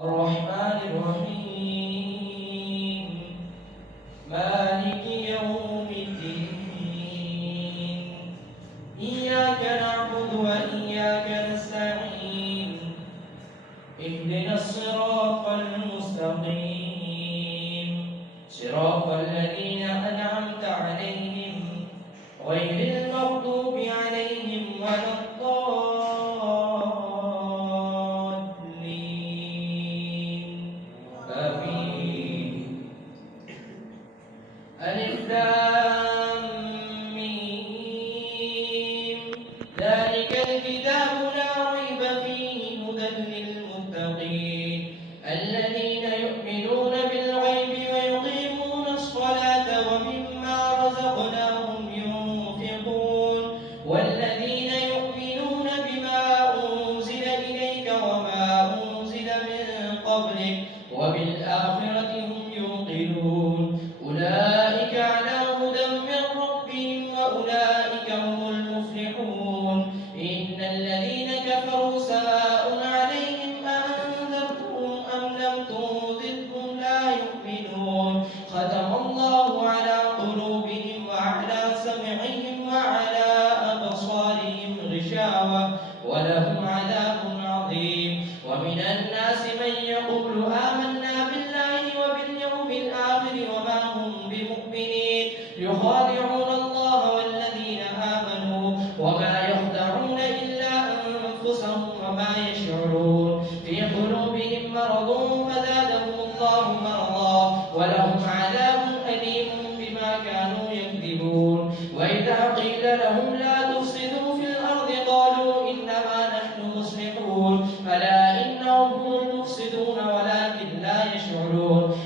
الرحمن الرحيم مالك يوم الدين إياك نعبد وإياك نستعين اهدنا الصراط المستقيم صراط الذين أنعمت عليهم غير المغضوب عليهم ولا الضالين آمين ألف لام ميم ذلك الكتاب لا ريب فيه هدى للمتقين الذين يؤمنون بالغيب ويقيمون الصلاة ومما رزقناهم ينفقون والذين يؤمنون بما أنزل إليك وما أنزل من قبلك وبالآخرة هم يوقنون أولئك على هدى من ربهم وأولئك هم المفلحون إن الذين كفروا سواء عليهم أأنذرتهم أم لم تنذرهم لا يؤمنون ختم الله على قلوبهم وعلى سمعهم وعلى أبصارهم غشاوة ولهم عذاب عظيم ومن الناس من يقول آمنا بالله وباليوم الآخر وما هم بمؤمنين يخادعون الله والذين آمنوا وما يخدعون إلا أنفسهم وما يشعرون في قلوبهم مرض فزادهم الله مرضا ولهم عذاب أليم بما كانوا يكذبون وإذا قيل لهم لا تفسدوا في الأرض قالوا إنما نحن مصلحون ألا إنهم هم المفسدون ولكن لا يشعرون